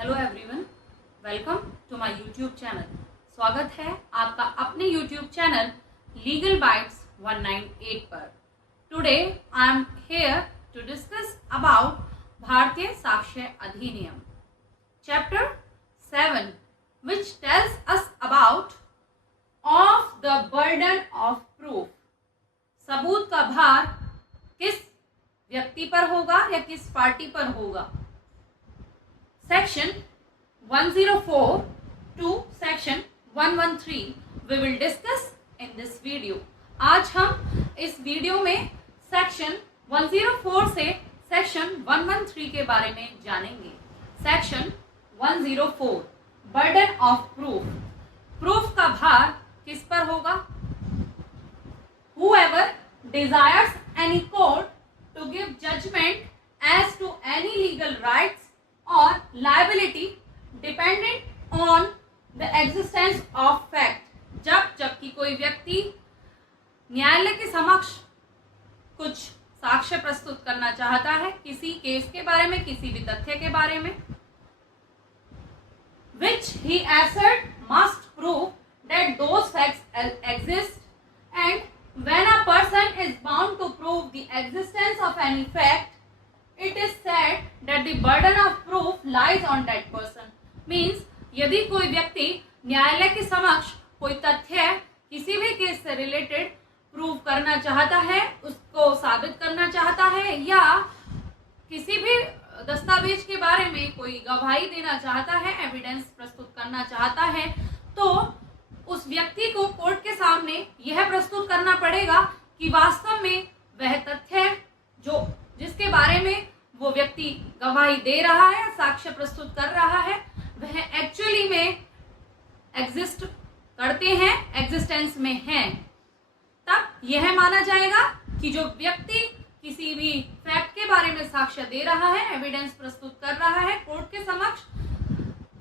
Hello everyone, welcome to my YouTube channel. स्वागत है आपका अपने यूट्यूब चैनल लीगल बाइट्स 198 पर। Today I am here to discuss about Bharatiya Sakshya Adhiniyam chapter 7 which tells us about of the burden of proof। सबूत का भार किस व्यक्ति पर होगा या किस पार्टी पर होगा। Section 104 to Section 113 we will discuss in this video। आज हम इस वीडियो में सेक्शन 104 से सेक्शन 113 के बारे में जानेंगे। Section 104 burden of proof. Proof का भार किस पर होगा। Whoever desires any court to give judgment as to any legal rights or liability dependent on the existence of fact। जबकि कोई व्यक्ति न्यायालय के समक्ष कुछ साक्ष्य प्रस्तुत करना चाहता है किसी केस के बारे में, किसी भी तथ्य के बारे में, which he assert must prove that those facts exist, and when a person is bound to prove the existence of any fact, it is said that the burden of proof lies on that person। Means यदि कोई व्यक्ति न्यायालय के समक्ष कोई तथ्य किसी भी केस से रिलेटेड प्रूव करना चाहता है, उसको साबित करना चाहता है, या किसी भी दस्तावेज के बारे में कोई गवाही देना चाहता है, एविडेंस प्रस्तुत करना चाहता है, तो उस व्यक्ति को कोर्ट के सामने यह प्रस्तुत करना पड़ेगा कि वास्तव में वह तथ्य जिसके बारे में वो व्यक्ति गवाही दे रहा है, साक्ष्य प्रस्तुत कर रहा है, वह एक्चुअली में एग्जिस्ट करते हैं, एग्जिस्टेंस में हैं। तब यह माना जाएगा कि जो व्यक्ति किसी भी फैक्ट के बारे में साक्ष्य दे रहा है, एविडेंस प्रस्तुत कर रहा है कोर्ट के समक्ष,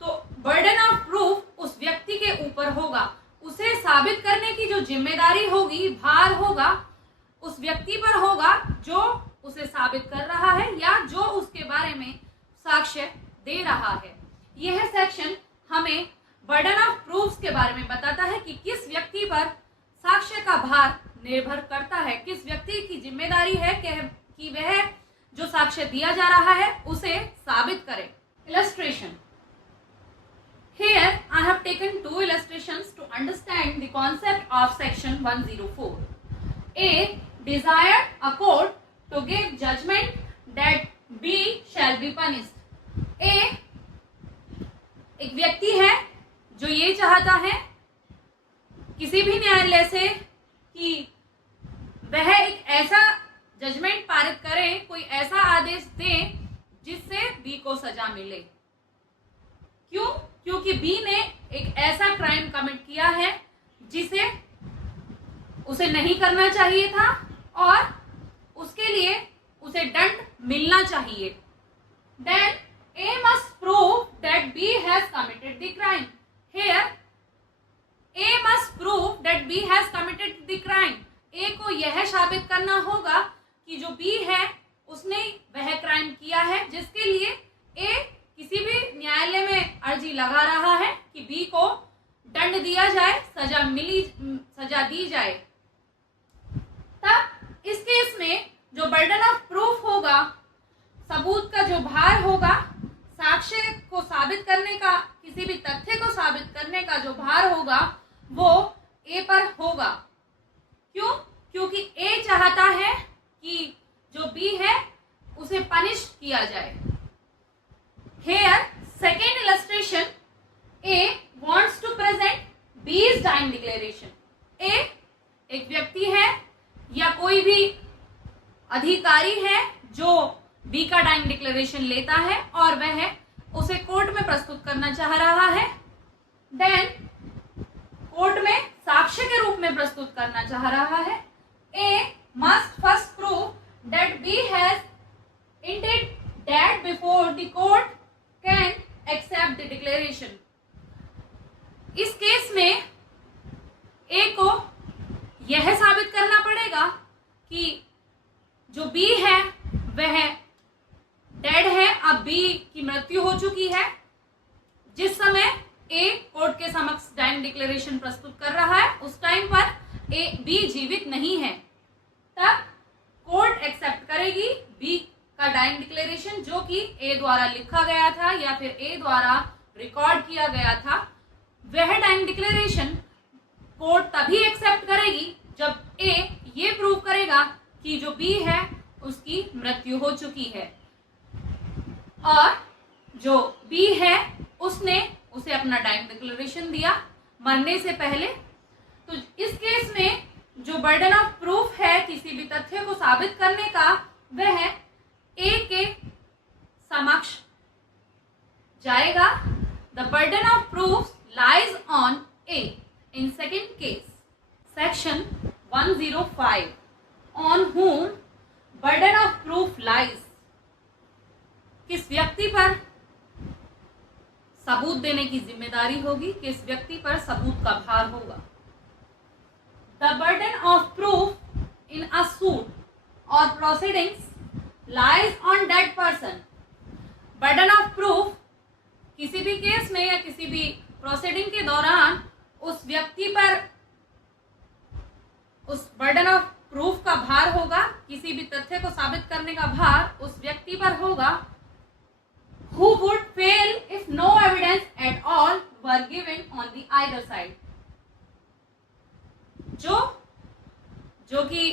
तो बर्डन ऑफ प्रूफ उस व्यक्ति के ऊपर होगा। उसे साबित करने की जो जिम्मेदारी होगी, भार होगा, उस व्यक्ति पर होगा जो उसे साबित कर रहा है या जो उसके बारे में साक्ष्य दे रहा है। यह सेक्शन हमें बर्डन ऑफ प्रूफ्स के बारे में बताता है कि किस व्यक्ति पर साक्ष्य का भार निर्भर करता है, किस व्यक्ति की जिम्मेदारी है कि वह जो साक्ष्य दिया जा रहा है उसे साबित करे। Illustration. Here I have taken two illustrations to understand the concept of section 104। A desired a court to give judgment that B shall be punished। एक व्यक्ति है जो ये चाहता है किसी भी न्यायालय से कि वह एक ऐसा जजमेंट पारित करे, कोई ऐसा आदेश दे जिससे बी को सजा मिले। क्यों? क्योंकि बी ने एक ऐसा क्राइम कमिट किया है जिसे उसे नहीं करना चाहिए था और उसके लिए उसे दंड मिलना चाहिए। Then A must prove that B has committed the crime। Here A must prove that B has committed the crime। A को यह साबित करना होगा कि जो B है उसने वह क्राइम किया है जिसके लिए A किसी भी न्यायालय में अर्जी लगा रहा है कि B को दंड दिया जाए, सजा दी जाए। तब इस केस में जो बर्डन ऑफ प्रूफ होगा, सबूत का जो भार होगा, साक्ष्य को साबित करने का, किसी भी तथ्य को साबित करने का जो भार होगा वो ए पर होगा। क्यों? क्योंकि ए चाहता है कि जो बी है उसे पनिश किया जाए। Here second illustration, A wants to present B's dying declaration। A एक व्यक्ति है या कोई भी अधिकारी है जो बी का डाइंग डिक्लेरेशन लेता है और वह उसे कोर्ट में प्रस्तुत करना चाह रहा है। देन कोर्ट में साक्ष्य के रूप में प्रस्तुत करना चाह रहा है। A must first prove that B has intend that before the court can accept the declaration. इस केस में ए को यह साबित करना पड़ेगा कि जो बी है वह डेड है, अब बी की मृत्यु हो चुकी है जिस समय ए कोर्ट के समक्ष डाइंग डिक्लेरेशन प्रस्तुत कर रहा है उस टाइम पर बी जीवित नहीं है, तब कोर्ट एक्सेप्ट करेगी बी का डाइंग डिक्लेरेशन जो कि ए द्वारा लिखा गया था या फिर ए द्वारा रिकॉर्ड किया गया था। वह डाइंग डिक्लेरेशन कोर्ट तभी एक्सेप्ट करेगी जब ए ये प्रूव करेगा कि जो बी है उसकी मृत्यु हो चुकी है और जो बी है उसने उसे अपना डाइंग डिक्लेरेशन दिया मरने से पहले। तो इस केस में जो बर्डन ऑफ प्रूफ है किसी भी तथ्य को साबित करने का वह ए के समक्ष जाएगा। The burden of proof lies on A in second case. Section 105 on whom burden of proof lies, किस व्यक्ति पर सबूत देने की जिम्मेदारी होगी, किस व्यक्ति पर सबूत का भार होगा। The burden of proof in a suit or proceedings lies on that person. Burden of proof किसी भी केस में या किसी भी प्रोसीडिंग के दौरान उस व्यक्ति पर उस बर्डन ऑफ प्रूफ का भार होगा, किसी भी तथ्य को साबित करने का भार उस व्यक्ति पर होगा who would fail if no evidence at all were given on the either side. जो कि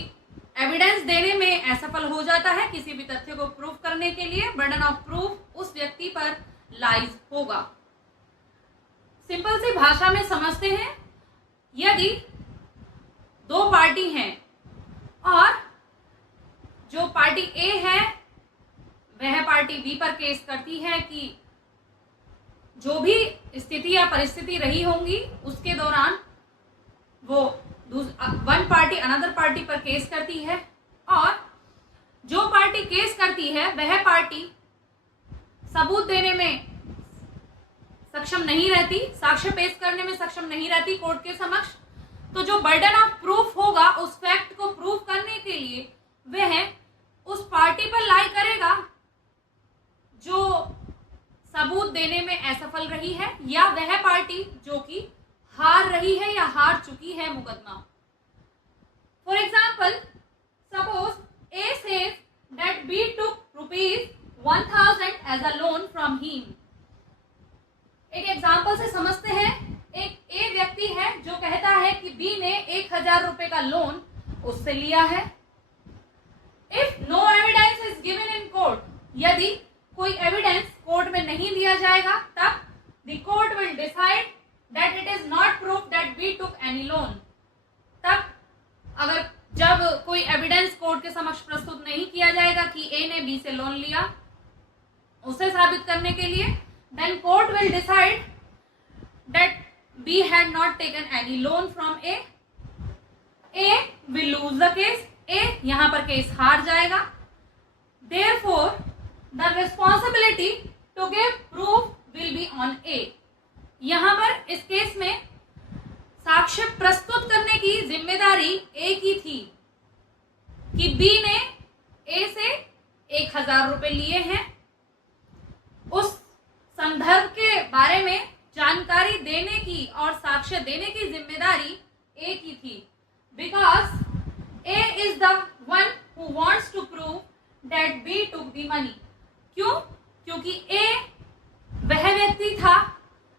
एविडेंस देने में असफल हो जाता है किसी भी तथ्य को प्रूफ करने के लिए, बर्डन ऑफ प्रूफ उस व्यक्ति पर लाइज होगा। सिंपल सी भाषा में समझते हैं, यदि दो पार्टी हैं और जो पार्टी ए है वह पार्टी बी पर केस करती है कि जो भी स्थिति या परिस्थिति रही होंगी उसके दौरान वो वन पार्टी अनदर पार्टी पर केस करती है और जो पार्टी केस करती है वह पार्टी सबूत देने में सक्षम नहीं रहती, साक्ष्य पेश करने में सक्षम नहीं रहती कोर्ट के समक्ष। तो जो बर्डन ऑफ प्रूफ होगा उस फैक्ट को प्रूव करने के लिए वह उस पार्टी पर लाई करेगा जो सबूत देने में असफल रही है या वह पार्टी जो कि हार रही है या हार चुकी है मुकदमा। For example, suppose A says that B took ₹1000 as a loan from him. एक एग्जाम्पल से समझते हैं, एक ए व्यक्ति है जो कहता है कि बी ने 1000 रुपए का लोन उससे लिया है। If no evidence is given in court, यदि कोई एविडेंस कोर्ट में नहीं दिया जाएगा तब the court will decide that it is not proof that B took any loan. तब अगर जब कोई एविडेंस कोर्ट के समक्ष प्रस्तुत नहीं किया जाएगा कि ए ने बी से लोन लिया, उसे साबित करने के लिए, then court will decide that B had not taken any loan from A. A will lose the case. A यहाँ पर केस हार जाएगा। Therefore, the responsibility to give proof will be on A. यहाँ पर इस केस में साक्ष्य प्रस्तुत करने की जिम्मेदारी A की थी कि B ने A से 1000 रुपए लिए हैं। उस संदर्भ के बारे में जानकारी देने की और साक्ष्य देने की जिम्मेदारी ए की थी, because A is the one who wants to prove that B took the money. क्यों? क्योंकि ए वह व्यक्ति था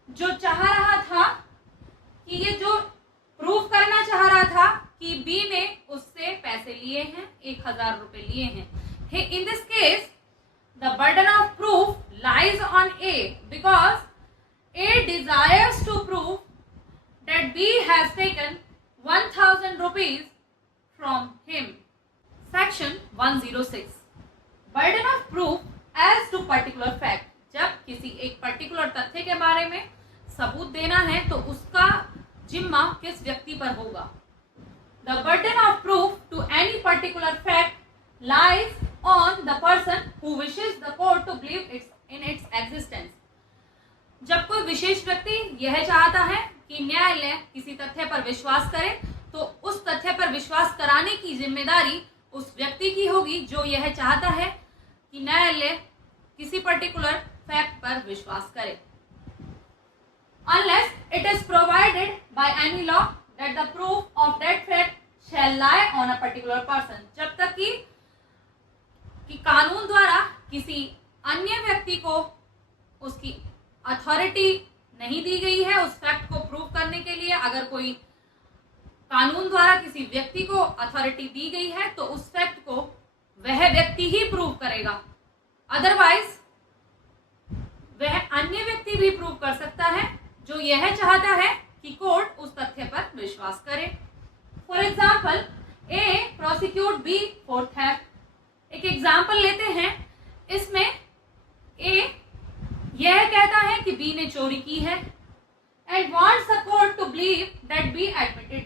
जो चाह रहा था कि ये जो प्रूव करना चाह रहा था कि बी ने उससे पैसे लिए हैं, 1000 रुपए लिए हैं। इन this case the burden of proof lies on A because A desires to prove that B has taken 1000 rupees from him. Section 106 burden of proof as to particular fact. जब किसी एक पर्टिकुलर तथ्य के बारे में सबूत देना है तो उसका जिम्मा किस व्यक्ति पर होगा। The burden of proof to any particular fact lies on the person who wishes the court to believe in its existence. जब कोई विशेष व्यक्ति यह चाहता है कि न्यायालय किसी तथ्य पर विश्वास करे तो उस तथ्य पर विश्वास कराने की जिम्मेदारी उस व्यक्ति की होगी जो यह चाहता है कि न्यायालय किसी पर्टिकुलर फैक्ट पर विश्वास करे। unless it is provided by any law that the proof of that fact shall lie on a particular person. जब तक कि कानून द्वारा किसी अन्य व्यक्ति को उसकी अथॉरिटी नहीं दी गई है उस फैक्ट को प्रूव करने के लिए, अगर कोई कानून द्वारा किसी व्यक्ति को अथॉरिटी दी गई है तो उस फैक्ट को वह व्यक्ति ही प्रूव करेगा, अदरवाइज वह अन्य व्यक्ति भी प्रूव कर सकता है जो यह चाहता है कि कोर्ट उस तथ्य पर विश्वास करे। For example, A prosecute B for theft. एक एग्जाम्पल लेते हैं, इसमें ए यह कहता है कि बी ने चोरी की है and wants the court to believe that B admitted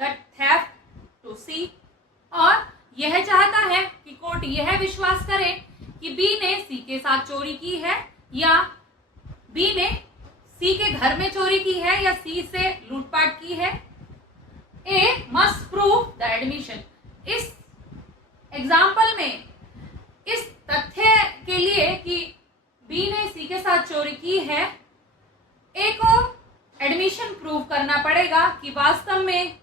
that theft to C, और यह चाहता है कि कोर्ट यह विश्वास करे कि बी ने सी के साथ चोरी की है या बी ने सी के घर में चोरी की है या सी से लूटपाट की है। A must prove the admission. इस एग्जाम्पल में इस तथ्य के लिए कि बी ने सी के साथ चोरी की है, ए को एडमिशन प्रूव करना पड़ेगा कि वास्तव में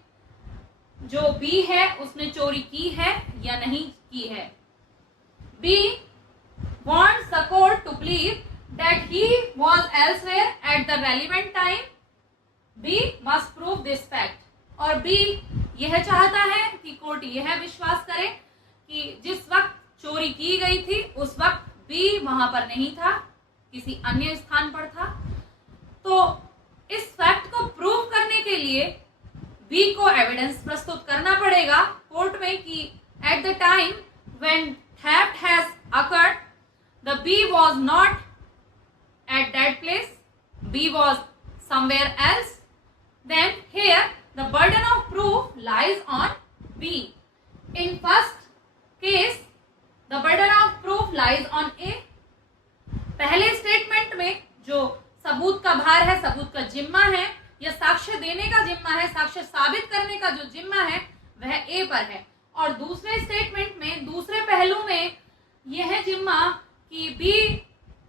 जो बी है उसने चोरी की है या नहीं की है। B wants the court to believe that he was elsewhere at the relevant time. B must prove this fact. और B यह चाहता है कि कोर्ट यह विश्वास करे कि जिस वक्त चोरी की गई थी उस वक्त B वहां पर नहीं था, किसी अन्य स्थान पर था। तो इस फैक्ट को प्रूव करने के लिए B को एविडेंस प्रस्तुत करना पड़ेगा कोर्ट में कि at the time when theft has occurred the B was not at that place, B was somewhere else, then here the burden of proof lies on B. In first case the burden of proof lies on A. पहले statement में जो सबूत का भार है, सबूत का जिम्मा है या साक्ष्य देने का जिम्मा है, साक्ष्य साबित करने का जो जिम्मा है वह A पर है, और दूसरे स्टेटमेंट में दूसरे पहलू में यह जिम्मा कि बी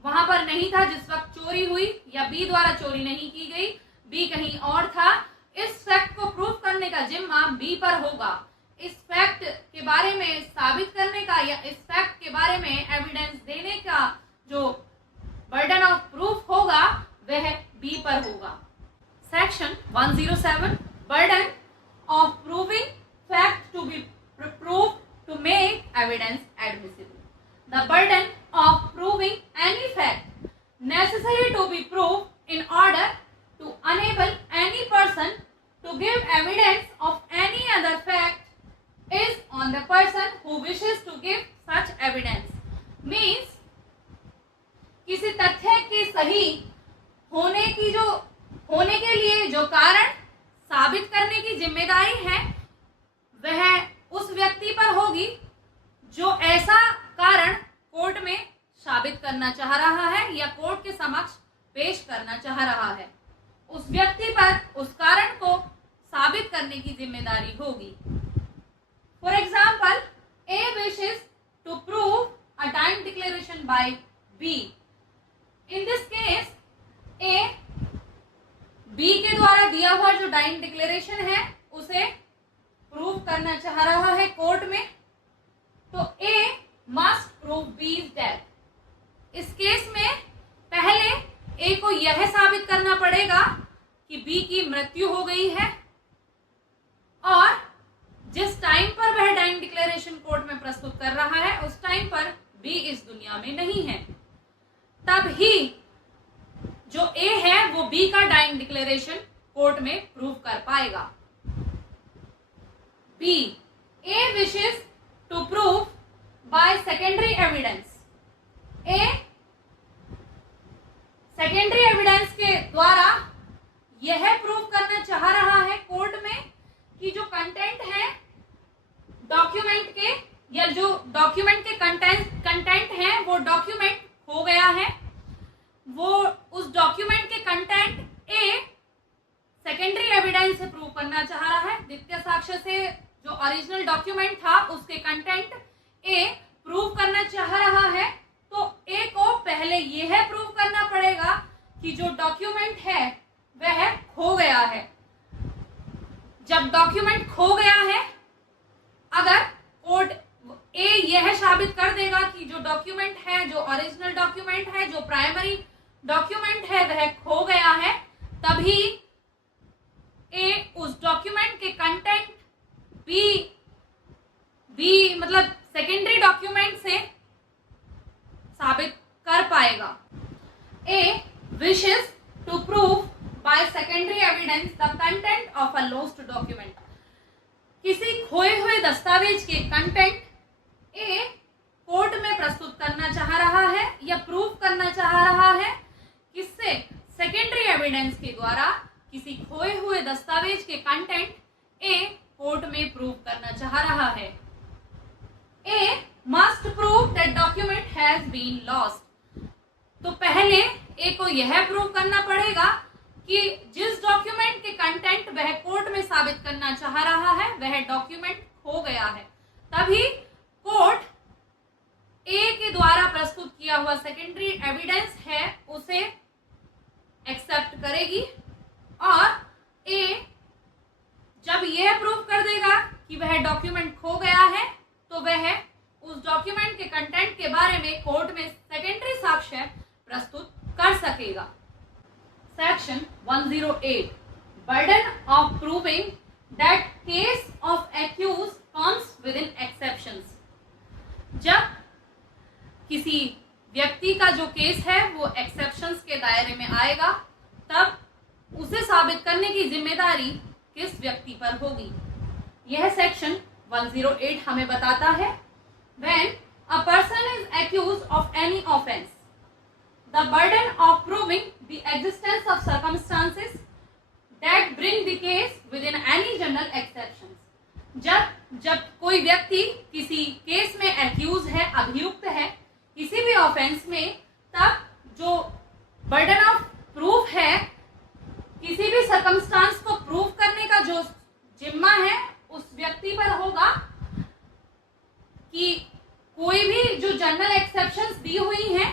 वहां पर नहीं था जिस वक्त चोरी हुई या बी द्वारा चोरी नहीं की गई, बी कहीं और था, इस फैक्ट को प्रूव करने का जिम्मा बी पर होगा। इस फैक्ट के बारे में साबित करने का या इस फैक्ट के बारे में एविडेंस देने का जो बर्डन ऑफ प्रूफ होगा वह बी पर होगा। Section 107 burden of proving fact to be proved to make evidence admissible. The burden of proving any fact necessary to be proved in order to enable any person to give evidence of any other fact is on the person who wishes to give such evidence. Means किसी तथ्य के सही होने के लिए जो कारण साबित करने की जिम्मेदारी है वह उस व्यक्ति पर होगी जो ऐसा कारण कोर्ट में साबित करना चाह रहा है या कोर्ट के समक्ष पेश करना चाह रहा है। उस व्यक्ति पर उस कारण को साबित करने की जिम्मेदारी होगी। For example, A wishes to prove a dying declaration by B. In this case A B के द्वारा दिया हुआ जो डाइंग डिक्लेरेशन है उसे प्रूव करना चाह रहा है कोर्ट में, तो ए मस्ट प्रूव बीज डेथ। इस केस में पहले ए को यह साबित करना पड़ेगा कि बी की मृत्यु हो गई है और जिस टाइम पर वह डाइंग डिक्लेरेशन कोर्ट में प्रस्तुत कर रहा है उस टाइम पर बी इस दुनिया में नहीं है। तब ही जो ए है वो बी का डाइंग डिक्लेरेशन कोर्ट में प्रूव कर पाएगा। B, A wishes to prove by secondary evidence। A secondary evidence के द्वारा यह प्रूव करना चाह रहा है कोर्ट में कि जो कंटेंट है डॉक्यूमेंट के या जो डॉक्यूमेंट के कंटेंट है वो डॉक्यूमेंट खो गया है, वो उस डॉक्यूमेंट के कंटेंट ए सेकेंडरी एविडेंस से प्रूव करना चाह रहा है। द्वितीय साक्ष्य से जो ओरिजिनल डॉक्यूमेंट था उसके कंटेंट ए प्रूव करना चाह रहा है, तो ए को पहले यह प्रूव करना पड़ेगा कि जो डॉक्यूमेंट है खो गया है, जब डॉक्यूमेंट खो गया है, अगर कोर्ट ए यह साबित कर देगा कि जो डॉक्यूमेंट है, जो ओरिजिनल डॉक्यूमेंट है, जो प्राइमरी डॉक्यूमेंट है वह खो गया है, तभी ए उस डॉक्यूमेंट के कंटेंट बी मतलब सेकेंडरी डॉक्यूमेंट से साबित कर पाएगा। A wishes to prove by secondary evidence the content of a lost document. किसी खोए हुए दस्तावेज के कंटेंट ए कोर्ट में प्रस्तुत करना चाह रहा है या प्रूव करना चाह रहा है, किससे? सेकेंडरी एविडेंस के द्वारा किसी खोए हुए दस्तावेज के कंटेंट ए कोर्ट में प्रूव करना चाह रहा है। A must prove that document has been lost. तो पहले ए को यह प्रूव करना पड़ेगा कि जिस डॉक्यूमेंट के कंटेंट वह कोर्ट में साबित करना चाह रहा है वह डॉक्यूमेंट खो गया है, तभी कोर्ट ए के द्वारा प्रस्तुत किया हुआ सेकेंडरी एविडेंस है उसे एक्सेप्ट करेगी। और ए जब यह प्रूव कर देगा कि वह डॉक्यूमेंट खो गया है तो वह उस डॉक्यूमेंट के कंटेंट के बारे में कोर्ट में सेकेंडरी साक्ष्य प्रस्तुत कर सकेगा। Section 108 burden of proving that case of accuse comes within exceptions. जब किसी व्यक्ति का जो केस है वो एक्सेप्शंस के दायरे में आएगा, तब उसे साबित करने की जिम्मेदारी किस व्यक्ति पर होगी। यह सेक्शन 108 हमें बताता है when a person is accused of any offense, the burden of proving the existence of circumstances that bring the case within any general exceptions। जब कोई व्यक्ति किसी केस में एक्यूज है, अभियुक्त है किसी भी ऑफेंस में, तब जो बर्डन ऑफ प्रूफ है, किसी भी सर्कमस्टांस को प्रूव करने का जो जिम्मा है उस व्यक्ति पर होगा कि कोई भी जो जनरल एक्सेप्शंस दी हुई हैं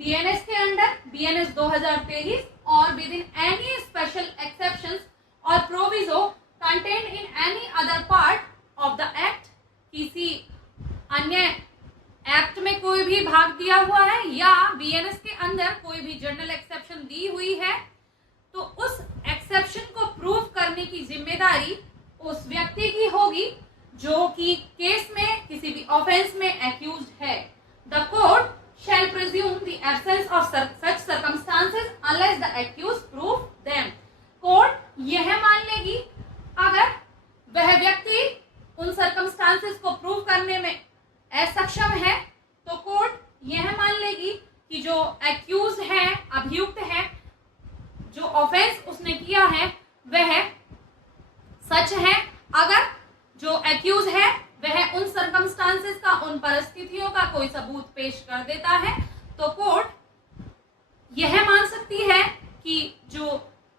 बीएनएस के अंडर, बीएनएस 2023 और within any special exceptions और proviso contained in any other part of the act, किसी अन्य एक्ट में कोई भी भाग दिया हुआ है या बीएनएस के अंदर कोई भी जनरल एक्सेप्शन दी हुई है, तो उस एक्सेप्शन को प्रूव करने की जिम्मेदारी उस व्यक्ति की होगी जो कि केस में किसी भी ऑफेंस में एक्यूज्ड है। The court shall presume the absence of such circumstances unless the accused prove them। Court यह मान लेगी अगर वह व्यक्ति उन सर्कमस्टांसेस को प्रूव करने में असक्षम है, तो कोर्ट यह मान लेगी कि जो एक्यूज है, अभियुक्त है, जो ऑफेंस उसने किया है वह सच है। अगर जो एक्यूज है वह उन सर्कमस्टांसेस का, उन परिस्थितियों का कोई सबूत पेश कर देता है, तो कोर्ट यह मान सकती है कि जो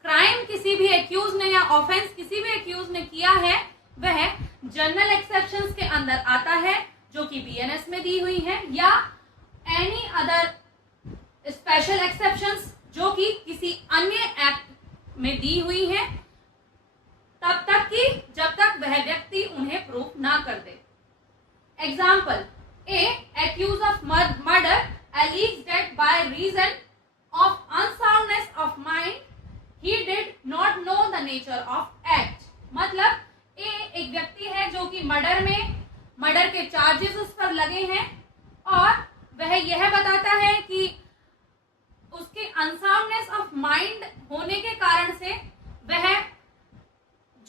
क्राइम किसी भी एक्यूज ने या ऑफेंस किसी भी एक्यूज ने किया है वह जनरल एक्सेप्शंस के अंदर आता है जो कि बीएनएस में दी हुई है, या एनी अदर स्पेशल एक्सेप्शंस जो कि किसी अन्य एक्ट में दी हुई है, तब तक कि जब तक वह व्यक्ति उन्हें प्रूफ ना कर दे। Example, A accuse of murder alleged that by reason of unsoundness of mind he did not know the nature of act। मतलब ए एक व्यक्ति है जो कि मर्डर के चार्जेस उस पर लगे हैं और वह यह बताता है कि उसके अनसाउंडनेस ऑफ माइंड होने के कारण से वह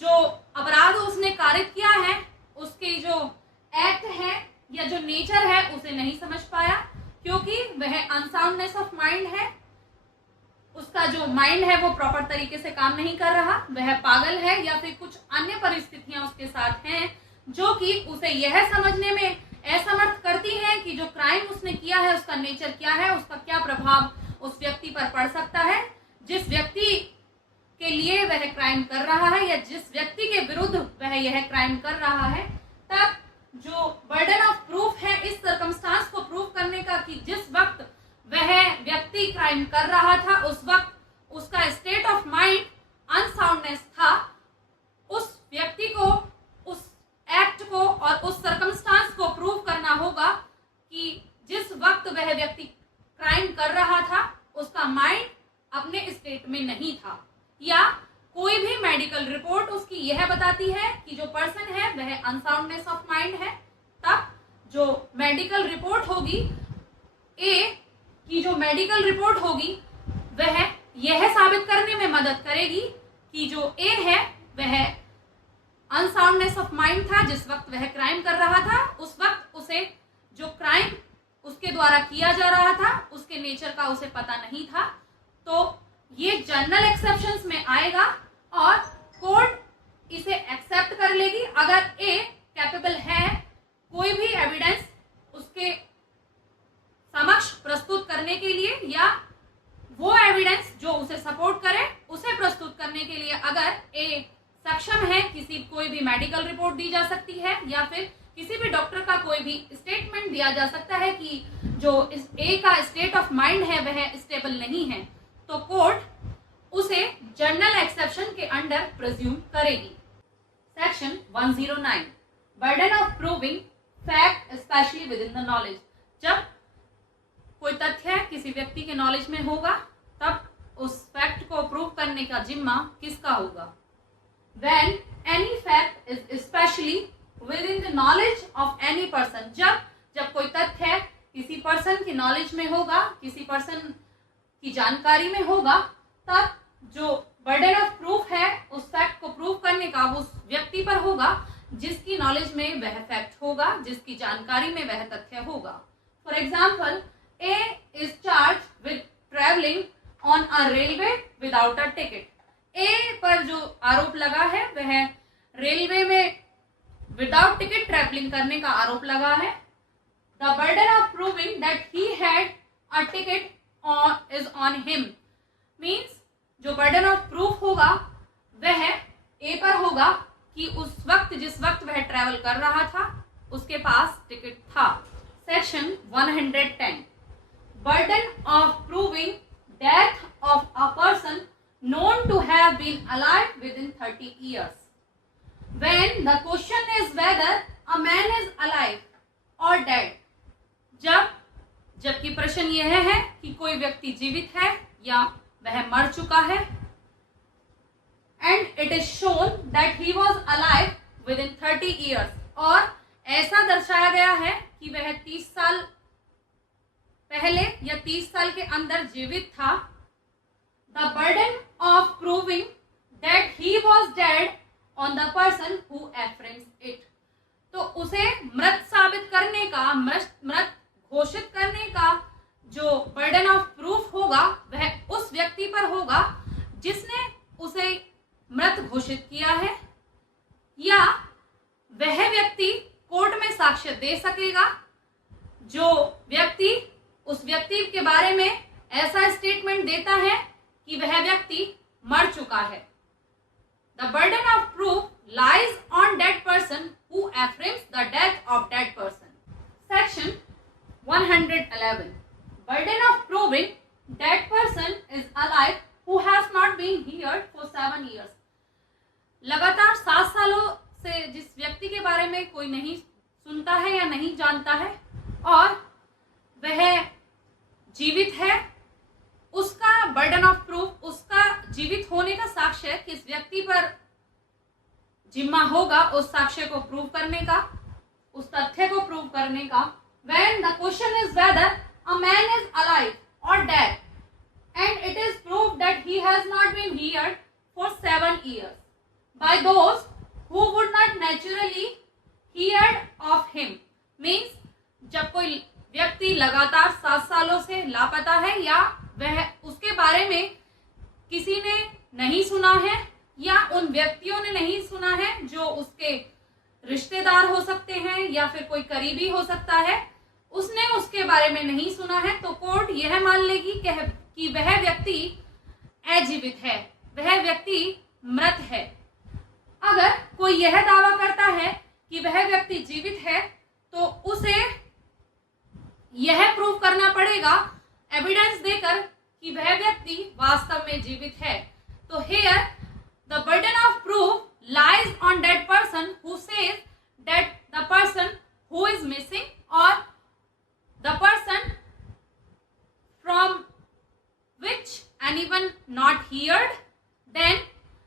जो अपराध उसने कारित किया है उसके जो एक्ट है या जो नेचर है उसे नहीं समझ पाया, क्योंकि वह अनसाउंडनेस ऑफ माइंड है, उसका जो माइंड है वो प्रॉपर तरीके से काम नहीं कर रहा, वह पागल है या फिर कुछ अन्य परिस्थितियां उसके साथ हैं जो कि उसे यह समझने में असमर्थ करती है कि जो क्राइम उसने किया है उसका नेचर क्या है, उसका क्या प्रभाव उस व्यक्ति पर पड़ सकता है, जिस व्यक्ति के लिए वह क्राइम कर रहा है या जिस व्यक्ति के विरुद्ध वह यह क्राइम कर रहा है। तब जो बर्डन ऑफ प्रूफ है इस सर्कमस्टांस को प्रूव करने का कि जिस वक्त वह व्यक्ति क्राइम कर रहा था उस वक्त उसका स्टेट ऑफ माइंड अपने स्टेट में नहीं था, या कोई भी मेडिकल रिपोर्ट उसकी यह बताती है कि जो पर्सन है वह अनसाउंडनेस ऑफ माइंड है, तब जो मेडिकल रिपोर्ट होगी, ए की जो मेडिकल रिपोर्ट होगी वह यह साबित करने में मदद करेगी कि जो ए है वह अनसाउंडनेस ऑफ माइंड था जिस वक्त वह क्राइम कर रहा था। उस वक्त उसे जो क्राइम उसके द्वारा किया जा रहा था उसके नेचर का उसे पता नहीं था। तो ये जनरल एक्सेप्शंस में आएगा और कोर्ट इसे एक्सेप्ट कर लेगी अगर ए कैपेबल है कोई भी एविडेंस उसके समक्ष प्रस्तुत करने के लिए, या वो एविडेंस जो उसे सपोर्ट करे उसे प्रस्तुत करने के लिए अगर ए सक्षम है। कोई भी मेडिकल रिपोर्ट दी जा सकती है या फिर किसी भी डॉक्टर का कोई भी स्टेटमेंट दिया जा सकता है कि जो ए का स्टेट ऑफ माइंड है वह स्टेबल नहीं है, तो कोर्ट उसे जनरल एक्सेप्शन के अंडर प्रिज्यूम करेगी। Section 109 burden of proving fact specially with in the knowledge. जब कोई तथ्य किसी व्यक्ति के नॉलेज में होगा तब उस फैक्ट को प्रूव करने का जिम्मा किसका होगा। When any fact is especially within the knowledge of any person, जब कोई तथ्य किसी पर्सन की नॉलेज में होगा, किसी पर्सन की जानकारी में होगा, तब जो बर्डन ऑफ प्रूफ है उस फैक्ट को प्रूव करने का उस व्यक्ति पर होगा जिसकी नॉलेज में वह फैक्ट होगा, जिसकी जानकारी में वह तथ्य होगा। For example, A is charged with travelling on a railway without a ticket. A पर जो आरोप लगा है वह रेलवे में विदाउट टिकट ट्रैवलिंग करने का आरोप लगा है। The burden of proving that he had a ticket is on him means जो बर्डन ऑफ प्रूफ होगा वह ए पर होगा कि उस वक्त जिस वक्त वह ट्रैवल कर रहा था उसके पास टिकट था। Section 110 burden of proving death of a person known to have been alive within 30 years. When the question is whether a man is alive or dead. जबकि प्रश्न यह है कि कोई व्यक्ति जीवित है या वह मर चुका है, and it is shown that he was alive within 30 years, और ऐसा दर्शाया गया है कि वह 30 साल पहले या 30 साल के अंदर जीवित था। The burden of proving that he was dead on the person who affirms it. तो उसे मृत साबित करने का, मृत घोषित करने का जो बर्डन ऑफ प्रूफ होगा वह उस व्यक्ति पर होगा जिसने उसे मृत घोषित किया है, या वह व्यक्ति कोर्ट में साक्ष्य दे सकेगा जो व्यक्ति उस व्यक्ति के बारे में ऐसा स्टेटमेंट देता है कि वह व्यक्ति मर चुका है। The burden of proof lies on dead person who affirms the death of dead person. Section 111 burden of proving dead person is alive who has not been heard for 7 years। लगातार 7 सालों से जिस व्यक्ति के बारे में कोई नहीं सुनता है या नहीं जानता है और वह जीवित है, उसका बर्डन ऑफ प्रूफ, उसका जीवित होने का साक्ष्य किस व्यक्ति पर जिम्मा होगा, उस साक्ष्य को प्रूव करने का, उस तथ्य को प्रूव करने का। When the question is whether a man is alive or dead and it is proved that he has not been heard for 7 years by those who would not naturally heard of him means जब कोई व्यक्ति लगातार 7 सालों से लापता है या वह उसके बारे में किसी ने नहीं सुना है या उन व्यक्तियों ने नहीं सुना है जो उसके रिश्तेदार हो सकते हैं या फिर कोई करीबी हो सकता है, उसने उसके बारे में नहीं सुना है, तो कोर्ट यह मान लेगी कि वह व्यक्ति अजीवित है, वह व्यक्ति मृत है। अगर कोई यह दावा करता है कि वह व्यक्ति जीवित है तो उसे यह प्रूव करना पड़ेगा एविडेंस देकर कि वह व्यक्ति वास्तव में जीवित है। तो here the burden of proof lies on that person who says that the person who is missing और the person from which anyone not heard, then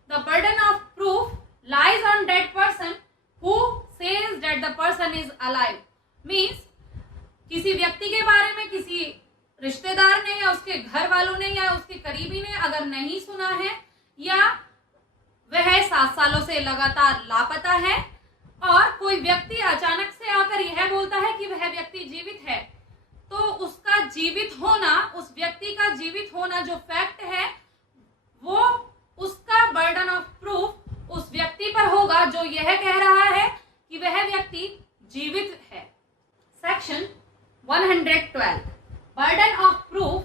the burden of proof lies on that person who says that the person is alive. Means किसी व्यक्ति के बारे में किसी रिश्तेदार ने या उसके घर वालों ने या उसके करीबी ने अगर नहीं सुना है या वह 7 सालों से लगातार लापता है और कोई व्यक्ति अचानक से आकर यह बोलता है कि वह व्यक्ति जीवित है, तो उसका जीवित होना, उस व्यक्ति का जीवित होना जो फैक्ट है वो उसका बर्डन ऑफ प्रूफ उस व्यक्ति पर होगा जो यह कह रहा है कि वह व्यक्ति जीवित है। Section 112 burden of proof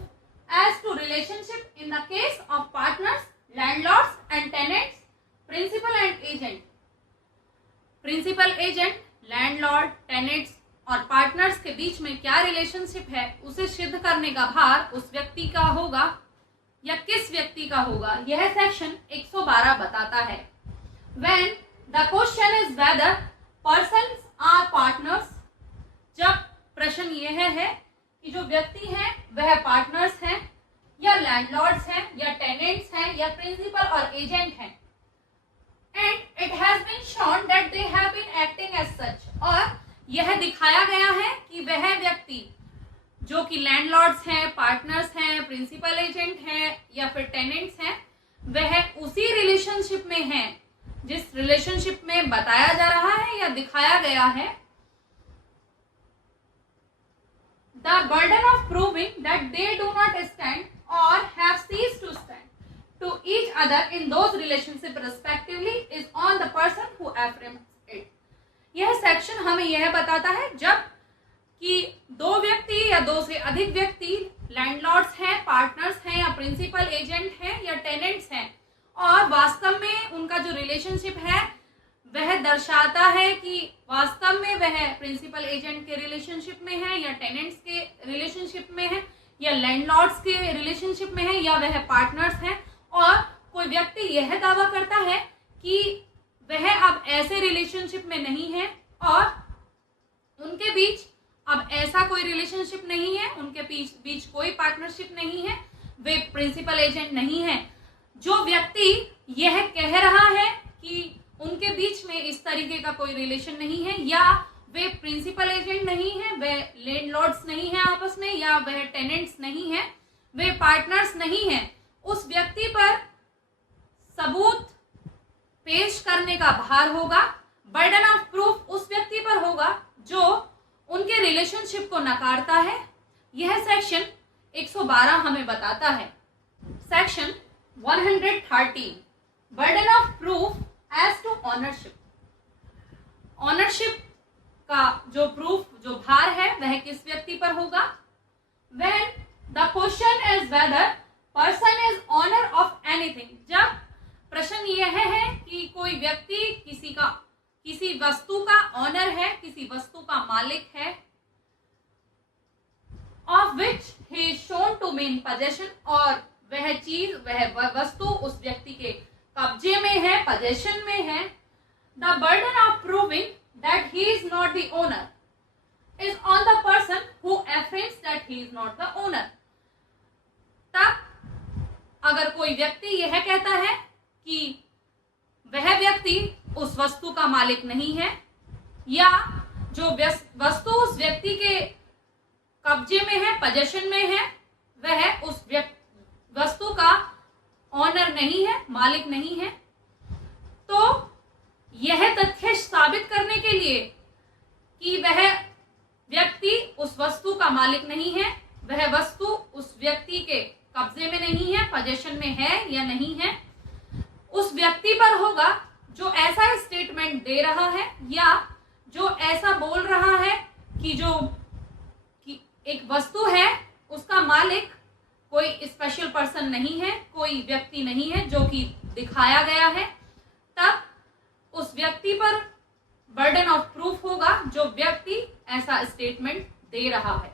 as to relationship in the case of partners, landlords and tenants, principal and agent. Principal agent, landlord, tenants और पार्टनर्स के बीच में क्या रिलेशनशिप है उसे सिद्ध करने का भार उस व्यक्ति का होगा या किस व्यक्ति का होगा, यह सेक्शन 112 बताता है। When the question is whether persons are partners, जब प्रश्न यह है कि जो व्यक्ति हैं वह पार्टनर्स हैं या लैंडलॉर्ड्स हैं या टेनेंट्स हैं या प्रिंसिपल और एजेंट हैं, and it has been shown that they have been acting as such, और यह दिखाया गया है कि वह व्यक्ति जो कि लैंडलॉर्ड्स हैं, पार्टनर्स हैं, प्रिंसिपल एजेंट हैं या फिर टेनेंट्स हैं, वह उसी रिलेशनशिप में हैं जिस रिलेशनशिप में बताया जा रहा है या दिखाया गया है। The burden of proving that they do not stand or have ceased to stand to each other in those relationships respectively is on the person who affirms it. यह सेक्शन हमें यह बताता है जब कि दो व्यक्ति या दो से अधिक व्यक्ति लैंडलॉर्ड्स हैं, पार्टनर्स हैं या प्रिंसिपल एजेंट हैं या टेनेंट्स हैं और वास्तव में उनका जो रिलेशनशिप है वह दर्शाता है कि वास्तव में वह प्रिंसिपल एजेंट के रिलेशनशिप में है या टेनेंट्स के रिलेशनशिप में है या लैंडलॉर्ड्स के रिलेशनशिप में है या वह पार्टनर्स हैं, और कोई व्यक्ति यह दावा करता है कि वह अब ऐसे रिलेशनशिप में नहीं है और उनके बीच अब ऐसा कोई रिलेशनशिप नहीं है, उनके बीच कोई पार्टनरशिप नहीं है, वे प्रिंसिपल एजेंट नहीं है। जो व्यक्ति यह कह रहा है कि उनके बीच में इस तरीके का कोई रिलेशन नहीं है या वे प्रिंसिपल एजेंट नहीं है, वे लैंडलॉर्ड्स नहीं है आपस में, या वह टेनेंट्स नहीं है, वे पार्टनर्स नहीं है, उस व्यक्ति पर सबूत पेश करने का भार होगा, बर्डन ऑफ प्रूफ उस व्यक्ति पर होगा जो उनके रिलेशनशिप को नकारता है। यह सेक्शन 112 हमें बताता है। Section 113 burden of proof as to ownership. Ownership का जो प्रूफ, जो भार है वह किस व्यक्ति पर होगा? When the question is whether person is owner of anything, जब प्रश्न यह है कि कोई व्यक्ति किसी वस्तु का ऑनर है, किसी वस्तु का मालिक है, of which he is shown to be in possession, और वह चीज, वह वस्तु उस व्यक्ति के कब्जे में है, possession में है, the burden of proving that he is not the owner is on the person who affirms that he is not the owner. तब अगर कोई व्यक्ति यह कहता है कि वह व्यक्ति उस वस्तु का मालिक नहीं है या जो वस्तु उस व्यक्ति के कब्जे में है, पोजेशन में है, वह उस वस्तु का ऑनर नहीं है, मालिक नहीं है, तो यह तथ्य साबित करने के लिए कि वह व्यक्ति उस वस्तु का मालिक नहीं है, वह वस्तु उस व्यक्ति के कब्जे में नहीं है, पोजेशन में है या नहीं है, उस व्यक्ति पर होगा जो ऐसा स्टेटमेंट दे रहा है या जो ऐसा बोल रहा है कि एक वस्तु है, उसका मालिक कोई स्पेशल पर्सन नहीं है, कोई व्यक्ति नहीं है जो कि दिखाया गया है। तब उस व्यक्ति पर बर्डन ऑफ प्रूफ होगा जो व्यक्ति ऐसा स्टेटमेंट दे रहा है।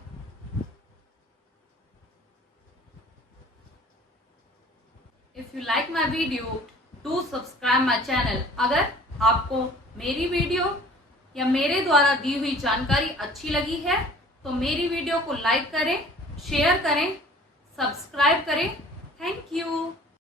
If you like my video do subscribe my channel. अगर आपको मेरी वीडियो या मेरे द्वारा दी हुई जानकारी अच्छी लगी है तो मेरी वीडियो को लाइक करें, शेयर करें, सब्सक्राइब करें Thank you.